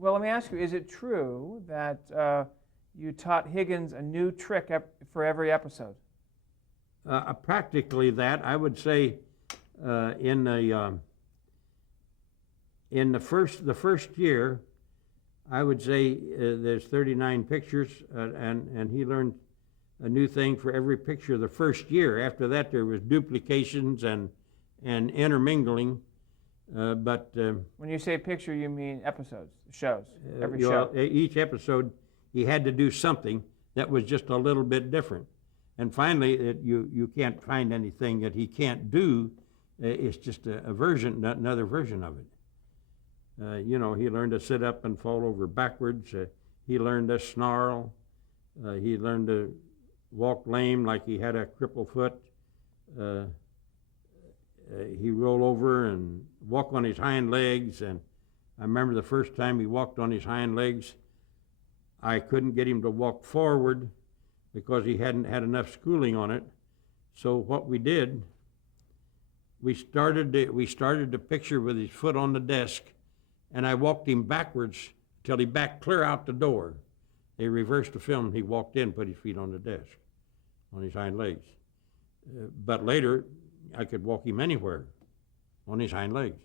Well, let me ask you, is it true that you taught Higgins a new trick for every episode? Practically that, I would say, in the first year, I would say there's 39 pictures, and he learned a new thing for every picture the first year. After that, there was duplications and intermingling. When you say picture, you mean episodes, shows, every show. show. Each episode, he had to do something that was just a little bit different. And finally, you can't find anything that he can't do. It's just another version of it. He learned to sit up and fall over backwards. He learned to snarl. He learned to walk lame like he had a crippled foot. He roll over and walk on his hind legs. And I remember the first time he walked on his hind legs, I couldn't get him to walk forward because he hadn't had enough schooling on it. So what we did, we started the picture with his foot on the desk, and I walked him backwards till he backed clear out the door. They reversed the film, and he walked in, put his feet on the desk, on his hind legs. But later, I could walk him anywhere on his hind legs.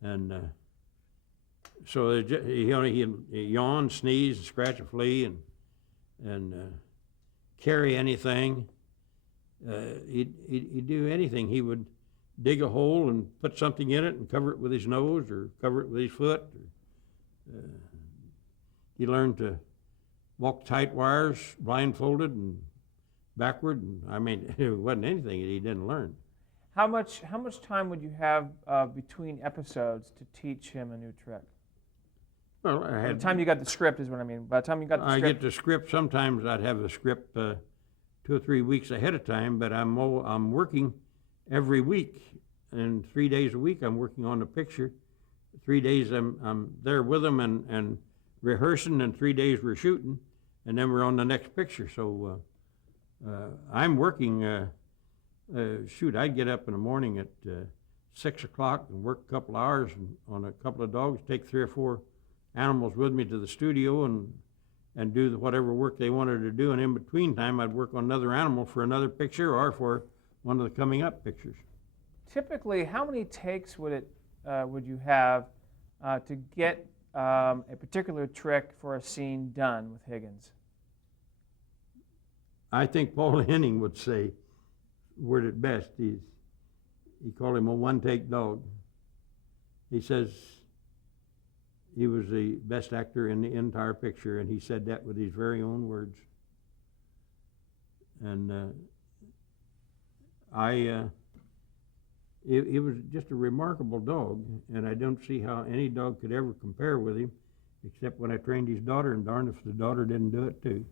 And so he yawn, sneeze, scratch a flea, and carry anything. He'd do anything. He would dig a hole and put something in it and cover it with his nose or cover it with his foot. He learned to walk tight wires blindfolded and backward. And I mean, it wasn't anything that he didn't learn. How much time would you have between episodes to teach him a new trick? Well, by the time you got the script is what I mean. By the time you got the script, I get the script. Sometimes I'd have the script 2 or 3 weeks ahead of time, but I'm working every week, and 3 days a week I'm working on the picture. 3 days I'm there with them and rehearsing, and 3 days we're shooting, and then we're on the next picture. So I'm working. I'd get up in the morning at 6 o'clock and work a couple hours on a couple of dogs, take 3 or 4 animals with me to the studio and do whatever work they wanted to do, and in between time I'd work on another animal for another picture or for one of the coming up pictures. Typically, how many takes would you have to get a particular trick for a scene done with Higgins? I think Paul Henning would say, word it best, he called him a one-take dog. He says he was the best actor in the entire picture, and he said that with his very own words. And it was just a remarkable dog, and I don't see how any dog could ever compare with him, except when I trained his daughter, and darn if the daughter didn't do it too.